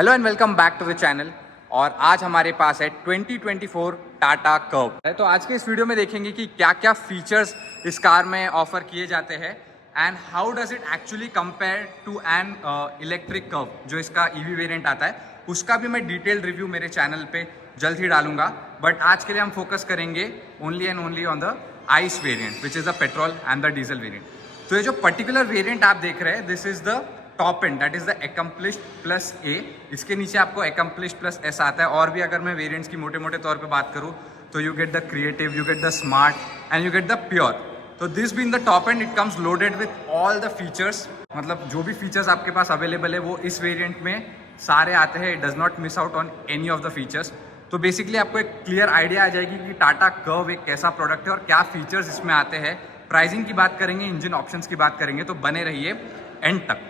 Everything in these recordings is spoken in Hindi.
Hello and welcome back to the channel. और आज हमारे पास है 2024 टाटा कर्व है। तो आज के इस वीडियो में देखेंगे कि क्या क्या फीचर्स इस कार में ऑफर किए जाते हैं and how does it actually compare to an electric Curvv जो इसका ईवी वेरिएंट आता है। उसका भी मैं डिटेल्ड रिव्यू मेरे चैनल पे जल्द ही डालूंगा, बट आज के लिए हम फोकस करेंगे only and only on the ICE variant which is the petrol and the diesel variant. तो ये जो पर्टिकुलर वेरिएंट आप देख रहे हैं, this is the top end, that is the accomplished plus A. इसके नीचे आपको एकम्प्लिश्ड प्लस एस आता है। और भी अगर मैं वेरिएंट्स की मोटे मोटे तौर पे बात करूँ तो you get the creative, you get the smart and you get the pure. तो this being the top end, it comes loaded with all the features. मतलब जो भी फीचर्स आपके पास अवेलेबल है वो इस वेरिएंट में सारे आते हैं। It does not miss out on any of the features. तो बेसिकली आपको एक क्लियर आइडिया आ जाएगी कि टाटा कर्व एक कैसा प्रोडक्ट है और क्या फीचर्स इसमें आते हैं। प्राइसिंग की बात करेंगे, इंजन ऑप्शंस की बात करेंगे, तो बने रहिए एंड तक।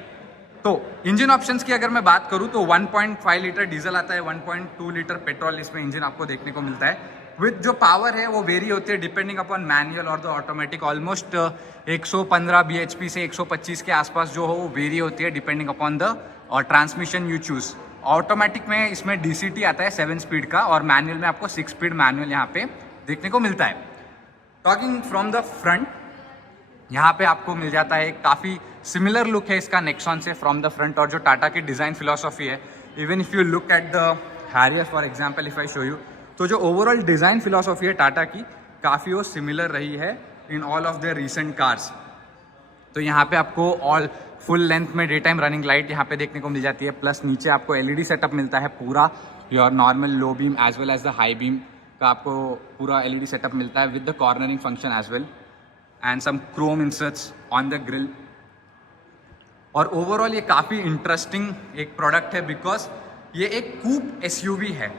तो इंजन ऑप्शंस की अगर मैं बात करूं तो 1.5 लीटर डीजल आता है, 1.2 लीटर पेट्रोल इसमें इंजन आपको देखने को मिलता है। विद जो पावर है वो वेरी होती है डिपेंडिंग अपॉन मैनुअल और द ऑटोमेटिक। ऑलमोस्ट 115 bhp से 125 के आसपास जो हो वो वेरी होती है depending upon the transmission you choose. Automatic में इसमें DCT आता है 7 स्पीड का और मैनुअल में आपको 6 स्पीड मैनुअल यहाँ पे देखने को मिलता है। टॉकिंग फ्रॉम द फ्रंट, यहाँ पे आपको मिल जाता है काफ़ी सिमिलर लुक है इसका नेक्सॉन से फ्रॉम द फ्रंट। और जो टाटा की डिज़ाइन फिलोसॉफी है, even if you look at the Harrier for example, if I show you, तो जो ओवरऑल डिज़ाइन फिलोसॉफी है टाटा की काफ़ी वो सिमिलर रही है in all of the recent cars. तो यहाँ पे आपको ऑल फुल लेंथ में डे टाइम रनिंग लाइट यहाँ पे देखने को मिल जाती है, प्लस नीचे आपको LED सेटअप मिलता है पूरा, your normal low beam as well as the high beam का आपको पूरा LED सेटअप मिलता है with the cornering function as well and some chrome inserts on the grille. और ओवरऑल ये काफ़ी इंटरेस्टिंग एक प्रोडक्ट है बिकॉज ये एक कूप SUV है।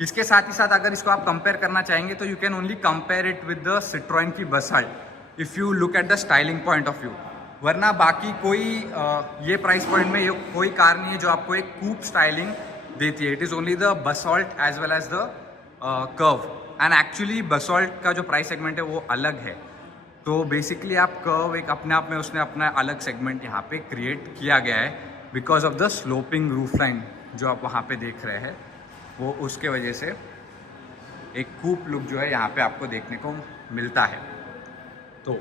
इसके साथ ही साथ अगर इसको आप कंपेयर करना चाहेंगे तो you can only compare it with the Citroen की Basalt if you look at the styling point of view. वरना बाकी कोई ये प्राइस पॉइंट में ये कोई कार नहीं है जो आपको एक कूप स्टाइलिंग देती है। It is only the Basalt as well as the Curvv and actually Basalt का जो प्राइस सेगमेंट है वो अलग है। तो बेसिकली आप कर्व एक अपने आप में उसने अपना अलग सेगमेंट यहाँ पे क्रिएट किया गया है because of the sloping roof line जो आप वहाँ पे देख रहे हैं, वो उसके वजह से एक कूप लुक जो है यहाँ पे आपको देखने को मिलता है। तो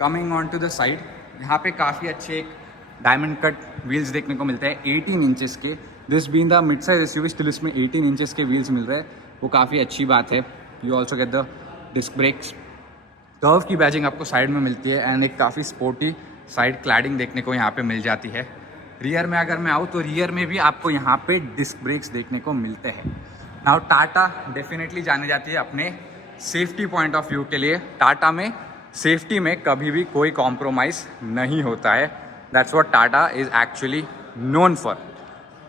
coming on to the side, यहाँ पे काफ़ी अच्छे एक डायमंड कट व्हील्स देखने को मिलते हैं 18 इंचेस के। This being the mid size SUV, still इसमें 18 इंचेस के व्हील्स मिल रहे हैं, वो काफ़ी अच्छी बात है। You also get the disc brakes. Curvv की बैजिंग आपको साइड में मिलती है एंड एक काफ़ी स्पोर्टी साइड क्लैडिंग देखने को यहाँ पे मिल जाती है। रियर में अगर मैं आऊँ तो रियर में भी आपको यहाँ पे डिस्क ब्रेक्स देखने को मिलते हैं। नाउ टाटा डेफिनेटली जाने जाती है अपने सेफ्टी पॉइंट ऑफ व्यू के लिए। टाटा में सेफ्टी में कभी भी कोई कॉम्प्रोमाइज़ नहीं होता है। That's what Tata is actually known for.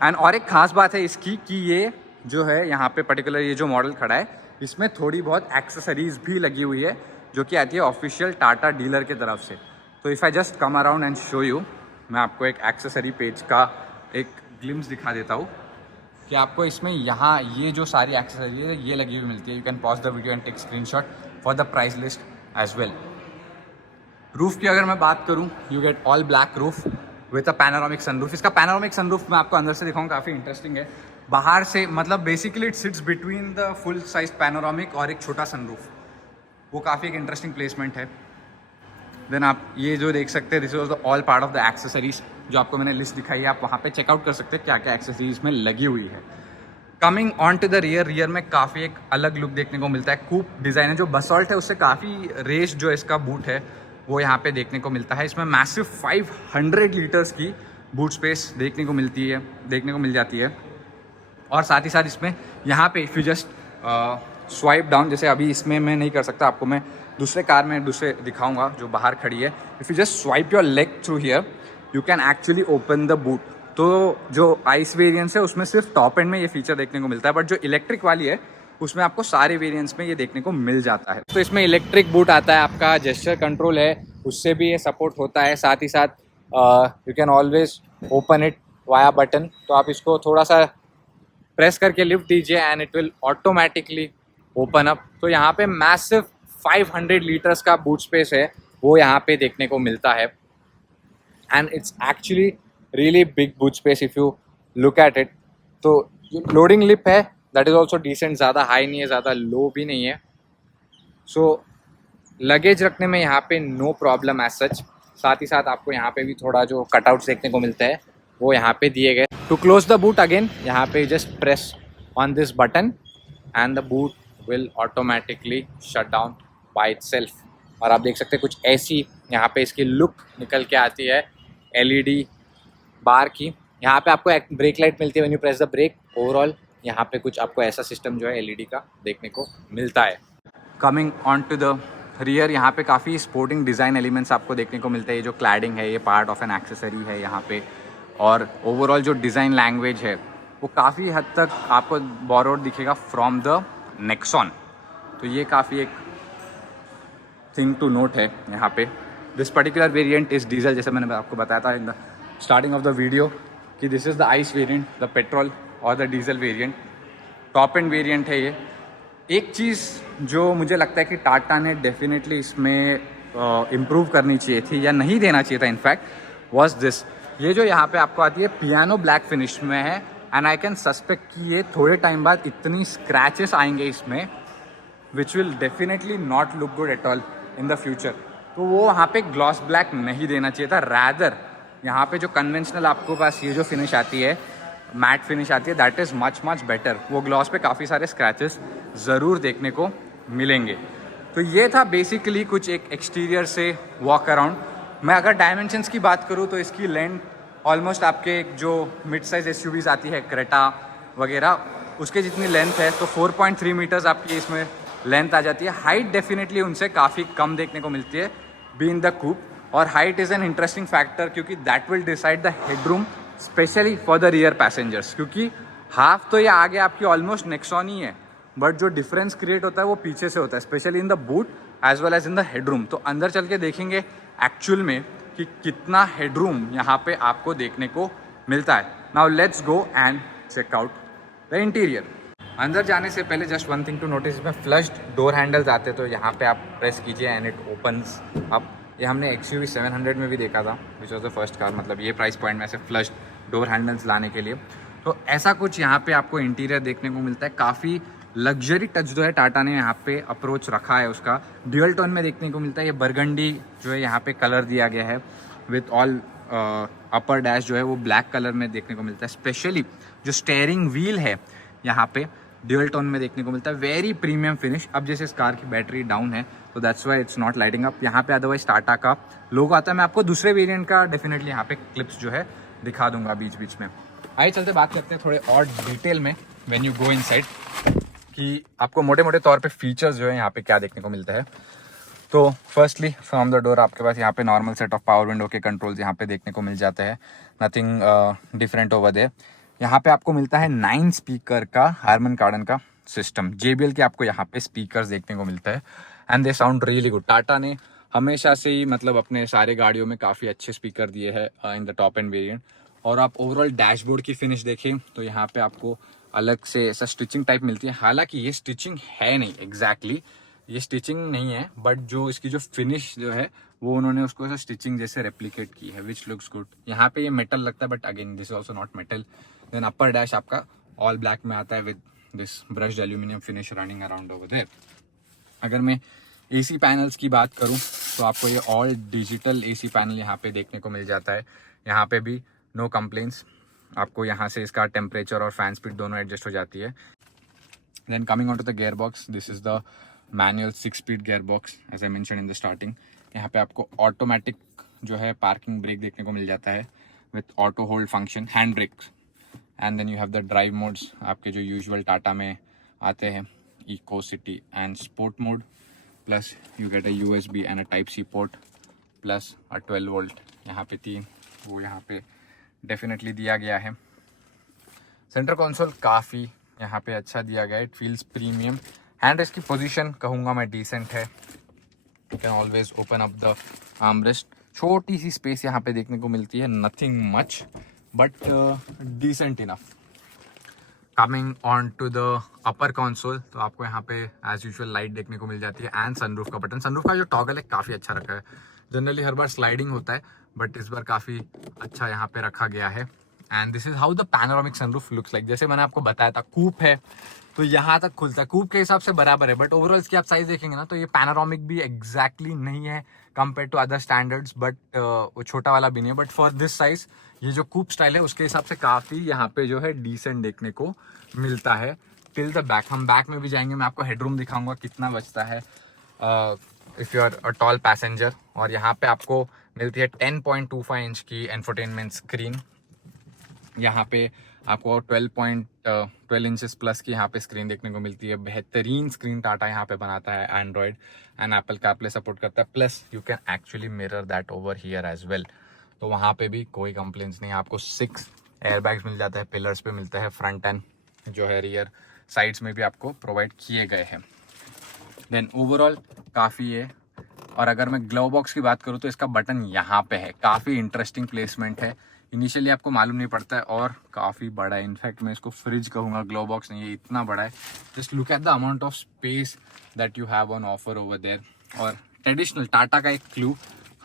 And और एक ख़ास बात है इसकी कि ये जो है यहाँ पे पर्टिकुलर ये जो मॉडल खड़ा है इसमें थोड़ी बहुत एक्सेसरीज भी लगी हुई है जो कि आती है ऑफिशियल टाटा डीलर की तरफ से। तो if I just come around and show you, मैं आपको एक एक्सेसरी पेज का एक ग्लिम्स दिखा देता हूँ कि आपको इसमें यहाँ ये जो सारी एक्सेसरी है ये लगी हुई मिलती है। You can pause the video and take screenshot for the price list as well. Roof की अगर मैं बात करूँ, you get all black roof with a panoramic sunroof. इसका पैनोरामिक सनरूफ मैं आपको अंदर से दिखाऊँ, काफ़ी इंटरेस्टिंग है। बाहर से मतलब basically it sits between the full size panoramic और एक छोटा सनरूफ, वो काफ़ी एक इंटरेस्टिंग प्लेसमेंट है। देन आप ये जो देख सकते हैं, this was the all part of the accessories जो आपको मैंने लिस्ट दिखाई है। आप वहाँ पे चेकआउट कर सकते हैं क्या क्या एक्सेसरीज में लगी हुई है। Coming on to the rear, rear में काफ़ी एक अलग लुक देखने को मिलता है। कूप डिज़ाइन है, जो बसॉल्ट है उससे काफ़ी रेस जो इसका बूट है वो यहाँ पे देखने को मिलता है। इसमें मैसिव 500 लीटर्स की बूट स्पेस देखने को मिल जाती है। और साथ ही साथ इसमें यहाँ पे if you just swipe down, जैसे अभी इसमें मैं नहीं कर सकता, आपको मैं दूसरे कार में दूसरे दिखाऊंगा जो बाहर खड़ी है। If you just swipe your leg through here, you can actually open the boot. तो जो आइस वेरिएंट्स है उसमें सिर्फ टॉप एंड में ये फीचर देखने को मिलता है, बट जो इलेक्ट्रिक वाली है उसमें आपको सारे वेरिएंट्स में ये देखने को मिल जाता है। तो इसमें इलेक्ट्रिक बूट आता है, आपका जेस्चर कंट्रोल है उससे भी ये सपोर्ट होता है। साथ ही साथ you can always open it via button. तो आप इसको थोड़ा सा प्रेस करके लिफ्ट दीजिए and it will automatically open up. तो यहाँ पे मैसिव 500 लीटर्स का बूट स्पेस है वो यहाँ पे देखने को मिलता है and it's actually really big boot space if you look at it. तो लोडिंग लिप है, दैट इज़ ऑल्सो डिसेंट, ज़्यादा हाई नहीं है, ज़्यादा लो भी नहीं है। सो लगेज रखने में यहाँ पे नो प्रॉब्लम एज सच। साथ ही साथ आपको यहाँ पे भी थोड़ा जो कटआउट्स देखने को मिलता है वो यहाँ पे दिए गए। To close the boot again, यहाँ पे just press on this button and the boot will automatically shut down by itself. और आप देख सकते हैं कुछ ऐसी यहाँ पे इसकी लुक निकल के आती है एलईडी बार की। यहाँ पे आपको एक ब्रेक लाइट मिलती है when you press the brake. Overall यहाँ पे कुछ आपको ऐसा सिस्टम जो है एलईडी का देखने को मिलता है। Coming on to the rear, यहाँ पे काफ़ी स्पोर्टिंग डिज़ाइन एलिमेंट्स आपको देखने को मिलते हैं। ये जो क्लैडिंग है ये पार्ट ऑफ एन एक्सेसरी है यहाँ पे। और ओवरऑल जो डिज़ाइन लैंग्वेज है वो काफ़ी हद तक आपको बोरोड दिखेगा फ्रॉम द नेक्सॉन। तो ये काफ़ी एक थिंग टू नोट है यहाँ पे। This particular variant is diesel, जैसे मैंने आपको बताया था in the starting of the video कि this is the ICE variant, the petrol और the diesel variant. Top end variant है ये। एक चीज़ जो मुझे लगता है कि टाटा ने डेफिनेटली इसमें इम्प्रूव करनी चाहिए थी या नहीं देना चाहिए था इनफैक्ट, वॉज दिस। ये जो यहाँ पे आपको आती है पियानो ब्लैक फिनिश में है, एंड आई कैन सस्पेक्ट कि ये थोड़े टाइम बाद इतनी स्क्रैचेस आएंगे इसमें which will definitely not look good at all in the future. तो वो वहाँ पे ग्लॉस ब्लैक नहीं देना चाहिए था। रैदर यहाँ पे जो कन्वेंशनल आपको पास ये जो फिनिश आती है, मैट फिनिश आती है, दैट इज़ मच बेटर। वो ग्लॉस पे काफ़ी सारे स्क्रैचेस ज़रूर देखने को मिलेंगे। तो ये था बेसिकली कुछ एक एक्सटीरियर से वॉक अराउंड। मैं अगर डायमेंशंस की बात करूँ तो इसकी लेंथ ऑलमोस्ट आपके जो मिड साइज एसयूवीज आती है क्रेटा वगैरह उसके जितनी लेंथ है। तो 4.3 मीटर्स आपकी इसमें लेंथ आ जाती है। हाइट डेफिनेटली उनसे काफ़ी कम देखने को मिलती है बीइंग द कूप। और height is an interesting factor क्योंकि that will decide the headroom specially for the rear passengers. क्योंकि हाफ तो ये आगे आपकी ऑलमोस्ट नेक्सॉन ही है, बट जो डिफरेंस क्रिएट होता है वो पीछे से होता है, specially in the boot as well as in the headroom. तो अंदर चल के देखेंगे एक्चुअल में कि कितना हेडरूम यहाँ पे आपको देखने को मिलता है। Now let's go and check out the interior. अंदर जाने से पहले just one thing to notice, इसमें फ्लश्ड डोर हैंडल्स आते हैं। तो यहाँ पे आप प्रेस कीजिए एंड इट ओपन्स अप। ये हमने XUV 700 में भी देखा था, which was the first car, मतलब ये प्राइस पॉइंट में से फ्लश्ड डोर हैंडल्स लाने के लिए। तो ऐसा कुछ यहाँ पे आपको इंटीरियर देखने को मिलता है। काफ़ी लग्जरी टच जो है टाटा ने यहाँ पे अप्रोच रखा है उसका। ड्यूअल टोन में देखने को मिलता है। ये बरगंडी जो है यहाँ पे कलर दिया गया है विथ ऑल अपर डैश जो है वो ब्लैक कलर में देखने को मिलता है। स्पेशली जो स्टेयरिंग व्हील है यहाँ पे ड्यूअल टोन में देखने को मिलता है। Very premium finish. अब जैसे इस कार की बैटरी डाउन है तो that's why it's not lighting up. यहाँ पे अदरवाइज टाटा का लोगो आता है। मैं आपको दूसरे वेरिएंट का डेफिनेटली यहाँ पे क्लिप्स जो है दिखा दूंगा बीच बीच में। आइए चलते बात करते हैं थोड़े और डिटेल में व्हेन यू गो इनसाइड कि आपको मोटे मोटे तौर पे फीचर्स जो है यहाँ पे क्या देखने को मिलता है। तो फर्स्टली फ्रॉम द डोर आपके पास यहाँ पे normal set of power window के कंट्रोल्स यहाँ पे देखने को मिल जाते हैं। Nothing different over there. यहाँ पे आपको मिलता है 9 स्पीकर का हारमन कार्डन का सिस्टम। JBL के आपको यहाँ पे स्पीकर्स देखने को मिलता है and they sound really good. Tata ने हमेशा से ही मतलब अपने सारे गाड़ियों में काफ़ी अच्छे स्पीकर दिए हैं in the top end variant. और आप ओवरऑल डैशबोर्ड की फिनिश देखें तो यहाँ पे आपको अलग से ऐसा स्टिचिंग टाइप मिलती है। हालांकि ये स्टिचिंग है नहीं एग्जैक्टली, ये स्टिचिंग नहीं है, बट जो इसकी जो फिनिश जो है वो उन्होंने उसको ऐसा स्टिचिंग जैसे रेप्लिकेट की है विच लुक्स गुड। यहाँ पे ये मेटल लगता है but again this is also not metal. Then upper dash आपका ऑल ब्लैक में आता है with this brushed aluminium finish running around over there. अगर मैं AC पैनल्स की बात करूं तो आपको ये ऑल डिजिटल AC पैनल यहाँ पे देखने को मिल जाता है। यहाँ पे भी नो कंप्लेंट्स। आपको यहाँ से इसका टेम्परेचर और फैन स्पीड दोनों एडजस्ट हो जाती है। Then coming on to the gear box, this is the manual 6 speed gear box as I mention in the starting. यहाँ पे आपको ऑटोमेटिक जो है पार्किंग ब्रेक देखने को मिल जाता है with auto hold function, hand brake. And then you have the drive modes आपके जो यूजुअल टाटा में आते हैं, eco, city and sport mode. Plus you get a USB and a Type-C port plus a 12 volt यहाँ पे 3 वो यहाँ पे डेफिनेटली दिया गया है। सेंटर कंसोल काफ़ी यहाँ पे अच्छा दिया गया है, it feels premium. Hand rest की पोजीशन कहूँगा मैं डिसेंट है। You can always open up the armrest. छोटी सी स्पेस यहाँ पे देखने को मिलती है, nothing much but decent enough. Coming on to the upper console तो आपको यहाँ पे एज यूजुअल लाइट देखने को मिल जाती है एंड सनरूफ का बटन। सनरूफ का जो टॉगल है काफ़ी अच्छा रखा है। जनरली हर बार स्लाइडिंग होता है बट इस बार काफ़ी अच्छा यहाँ पे रखा गया है। And this is how the panoramic sunroof looks like. जैसे मैंने आपको बताया था कूप है तो यहाँ तक खुलता है, कूप के हिसाब से बराबर है, बट ओवरऑल इसकी आप साइज देखेंगे ना तो ये पैनोरामिक भी एग्जैक्टली नहीं है compare to other standards, but वो छोटा वाला भी नहीं है, बट फॉर दिस साइज ये जो कूप स्टाइल है उसके हिसाब से काफ़ी यहाँ पे जो है डिसेंट देखने को मिलता है टिल द बैक। हम बैक में भी जाएंगे, मैं आपको हेडरूम दिखाऊंगा कितना बचता है if you are a tall passenger. और यहाँ पे आपको मिलती है 10.25 इंच की एंटरटेनमेंट स्क्रीन। यहाँ पे आपको 12 इंचेस प्लस की यहाँ पे स्क्रीन देखने को मिलती है। बेहतरीन स्क्रीन टाटा यहाँ पे बनाता है। Android and Apple CarPlay support करता है, plus you can actually mirror that over here as well. तो वहाँ पे भी कोई कंप्लेंट्स नहीं। आपको 6 एयरबैग्स मिल जाता है, पिलर्स पे मिलता है, फ्रंट एंड जो है रियर साइड्स में भी आपको प्रोवाइड किए गए हैं। देन ओवरऑल काफ़ी है। और अगर मैं ग्लव बॉक्स की बात करूँ तो इसका बटन यहाँ पे है, काफ़ी इंटरेस्टिंग प्लेसमेंट है। इनिशियली आपको मालूम नहीं पड़ता है और काफ़ी बड़ा है। इनफैक्ट मैं इसको फ्रिज कहूँगा, ग्लव बॉक्स नहीं, ये इतना बड़ा है। Just look at the amount of space that you have on offer over there. और ट्रेडिशनल टाटा का एक क्लू,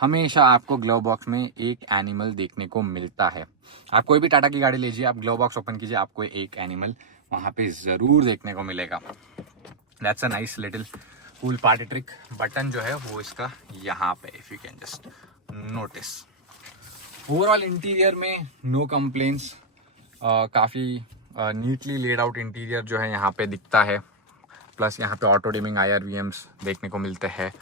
हमेशा आपको ग्लव बॉक्स में एक एनिमल देखने को मिलता है। आप कोई भी टाटा की गाड़ी लीजिए, आप ग्लव बॉक्स ओपन कीजिए, आपको एक एनिमल वहाँ पे ज़रूर देखने को मिलेगा। That's a nice little cool party trick. Button जो है वो इसका यहाँ पे, if you can just notice. Overall interior में नो कंप्लेंट्स, काफ़ी नीटली लेड आउट इंटीरियर जो है यहाँ पे दिखता है। प्लस यहाँ पे ऑटो डिमिंग IRVMs देखने को मिलते हैं।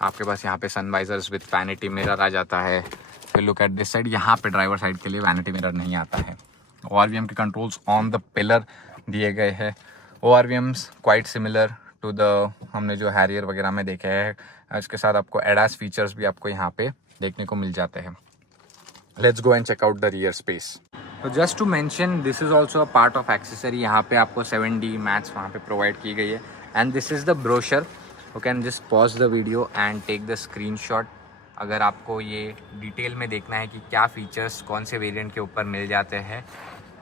आपके पास यहाँ पे सनवाइजर्स विद वैनिटी मिरर आ जाता है। फिर लुक एट दिस साइड, यहाँ पे ड्राइवर साइड के लिए वैनिटी मिरर नहीं आता है। ORVM के कंट्रोल्स ऑन द पिलर दिए गए हैं। ORVMs quite similar to the हमने जो हैरियर वगैरह में देखे हैं। इसके साथ आपको एडास फीचर्स भी आपको यहाँ पे देखने को मिल जाते हैं। Let's go and check out the rear space. तो just to mention, this is also a part of accessory. यहाँ पे आपको 7D मैट्स वहाँ पे प्रोवाइड की गई है। And this is the brochure. You can just pause the video and take the screenshot अगर आपको ये डिटेल में देखना है कि क्या फीचर्स कौन से वेरिएंट के ऊपर मिल जाते हैं,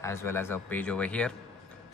as well as a page over here.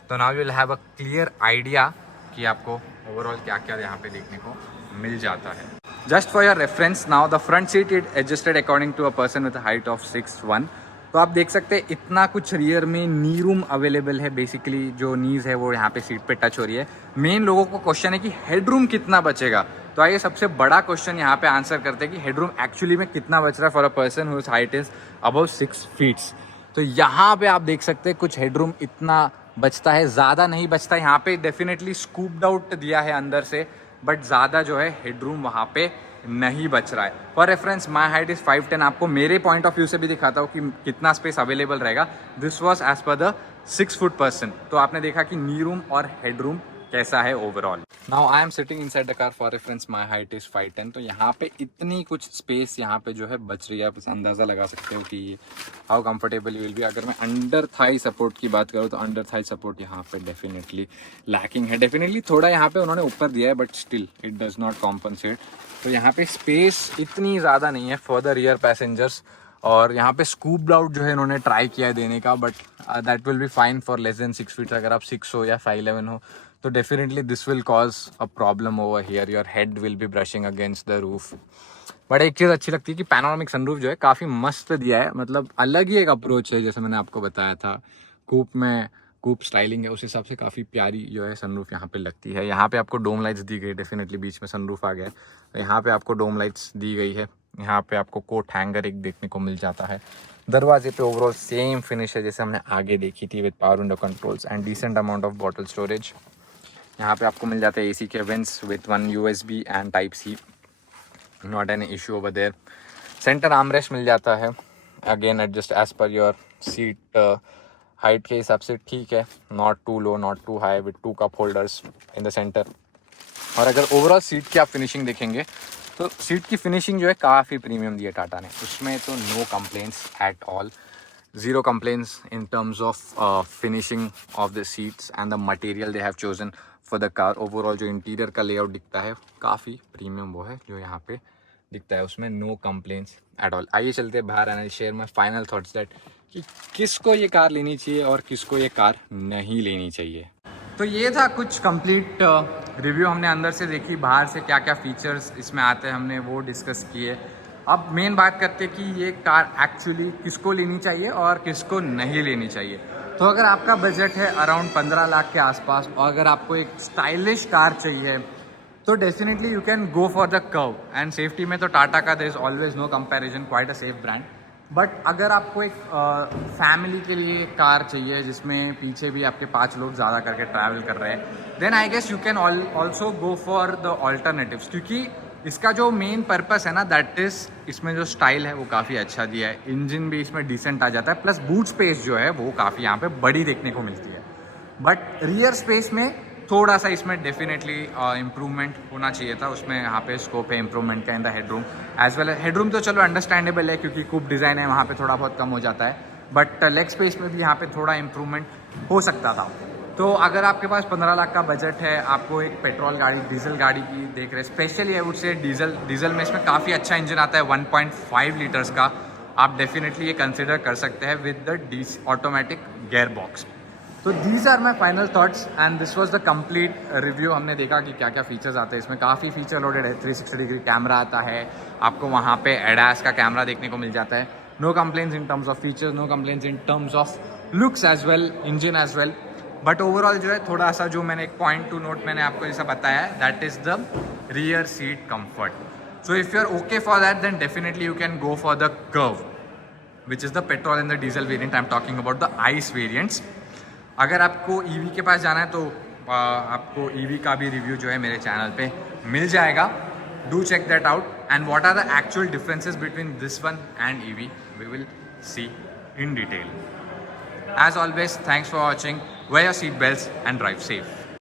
तो now you will have a clear idea कि आपको ओवरऑल क्या क्या यहाँ पे देखने को मिल जाता है। Just for your reference, now the front seat it adjusted according to a person with height of 6'1". तो आप देख सकते हैं इतना कुछ रियर में नी रूम अवेलेबल है। बेसिकली जो नीज है वो यहाँ पे सीट पे टच हो रही है। मेन लोगों को क्वेश्चन है कि हेडरूम कितना बचेगा। तो आइए सबसे बड़ा क्वेश्चन यहाँ पे आंसर करते हैं कि हेडरूम एक्चुअली में कितना बच रहा है for a person whose height is above 6 feets. तो यहाँ पे आप देख सकते हैं कुछ हेडरूम इतना बचता है, ज़्यादा नहीं बचता। यहाँ पे डेफिनेटली स्कूप्ड आउट दिया है अंदर से, बट ज़्यादा जो है हेडरूम वहाँ पे नहीं बच रहा है। For reference my height is 5'10". आपको मेरे पॉइंट ऑफ व्यू से भी दिखाता हूँ कि कितना स्पेस अवेलेबल रहेगा। This was as per the 6 foot person. तो आपने देखा कि नी रूम और हेडरूम कैसा है overall. Now I am sitting inside the car. For reference my height is 5'10". तो यहाँ पे इतनी कुछ स्पेस यहाँ पे जो है बच रही है। आप अंदाज़ा लगा सकते हो कि how comfortable you will be. अगर मैं अंडर थाई सपोर्ट की बात करूँ तो अंडर थाई सपोर्ट यहाँ पे डेफिनेटली लैकिंग है। डेफिनेटली थोड़ा यहाँ पे उन्होंने ऊपर दिया है, but still it does not compensate. तो यहाँ पे स्पेस इतनी ज़्यादा नहीं है फॉर द रियर पैसेंजर्स। और यहाँ पे स्कूप्ड आउट जो है इन्होंने ट्राई किया है देने का, but that will be fine for less than 6 feet. अगर आप 6 हो या 5'11" हो तो definitely this will cause a problem over here. Your head will be brushing against the roof. But एक चीज़ अच्छी लगती है कि पैनोरामिक सनरूफ जो है काफ़ी मस्त दिया है। मतलब अलग ही एक अप्रोच है, जैसे मैंने आपको बताया था कूप में कूप स्टाइलिंग है, उस हिसाब से काफ़ी प्यारी जो है सनरूफ यहाँ पे लगती है। यहाँ पे आपको डोम लाइट्स दी गई, डेफिनेटली बीच में सनरूफ आ गया है तो यहाँ पे आपको डोम लाइट्स दी गई है। यहाँ पे आपको कोट हैंगर एक देखने को मिल जाता है। दरवाजे पे ओवरऑल सेम फिनिश है जैसे हमने आगे देखी थी, with power window controls and decent amount of bottle storage. यहाँ पे आपको मिल जाता है AC के vents with 1 USB and Type-C, not an issue over there. Centre armrest मिल जाता है, again adjust as per your seat height के हिसाब से ठीक है, not too low not too high, with 2 cup holders in the centre. और अगर ओवरऑल सीट की आप फिनिशिंग देखेंगे तो सीट की फिनिशिंग जो है काफ़ी प्रीमियम दी है टाटा ने, उसमें तो no complaints at all. Zero complaints in terms of finishing of the seats and the material they have chosen for the car. Overall जो इंटीरियर का लेआउट दिखता है काफ़ी प्रीमियम वो है जो यहाँ पे दिखता है, उसमें नो कंप्लेंट्स एट ऑल। आइए चलते हैं बाहर and share my final thoughts that कि किसको ये कार लेनी चाहिए और किसको ये कार नहीं लेनी चाहिए। तो ये था कुछ कंप्लीट रिव्यू। हमने अंदर से देखी, बाहर से क्या क्या फीचर्स इसमें आते हैं हमने वो डिस्कस किए। अब मेन बात करते हैं कि ये कार एक्चुअली किसको लेनी चाहिए और किसको नहीं लेनी चाहिए। तो अगर आपका बजट है अराउंड 15 लाख के आसपास और अगर आपको एक स्टाइलिश कार चाहिए तो definitely you can go for the Curvv. And safety में तो टाटा का there is always no comparison, quite a safe brand. But अगर आपको एक फैमिली के लिए कार चाहिए जिसमें पीछे भी आपके 5 लोग ज़्यादा करके ट्रैवल कर रहे हैं, then I guess you can also go for the alternatives, क्योंकि इसका जो मेन पर्पस है ना दैट इज़ इसमें जो स्टाइल है वो काफ़ी अच्छा दिया है, इंजन भी इसमें डिसेंट आ जाता है, प्लस बूट स्पेस जो है वो काफ़ी यहाँ पे बड़ी देखने को मिलती है। बट रियर स्पेस में थोड़ा सा इसमें डेफिनेटली इम्प्रूवमेंट होना चाहिए था, उसमें यहाँ पे स्कोप है इम्प्रूवमेंट का in the headroom as well. Headroom तो चलो अंडरस्टैंडेबल है क्योंकि कूप डिज़ाइन है, वहाँ पे थोड़ा बहुत कम हो जाता है, बट लेग स्पेस में भी यहाँ पे थोड़ा इम्प्रूवमेंट हो सकता था। तो अगर आपके पास 15 लाख का बजट है, आपको एक पेट्रोल गाड़ी डीजल गाड़ी की देख रहे, specially I would say diesel में इसमें काफ़ी अच्छा इंजन आता है 1.5 लीटर्स का, आप डेफिनेटली ये कंसिडर कर सकते हैं with the automatic gearbox. तो these are my final thoughts and this was the complete review. हमने देखा कि क्या क्या फीचर्स आते हैं इसमें, काफ़ी फीचर लोडेड है, 360 डिग्री कैमरा आता है, आपको वहाँ पे एडास का कैमरा देखने को मिल जाता है। No complaints in terms of features, no complaints in terms of looks as well, engine as well. But overall जो है थोड़ा सा जो मैंने एक पॉइंट टू नोट मैंने आपको जैसा बताया है, that is the rear seat comfort. So if you are okay for that then definitely you can go for the Curvv which is the petrol and the diesel variant. I am talking about the ICE variants. अगर आपको ईवी के पास जाना है तो आपको ईवी का भी रिव्यू जो है मेरे चैनल पे मिल जाएगा, do check that out. And what are the actual differences between this one and EV, we will see in detail. As always, thanks for watching. Wear your seat belts and drive safe.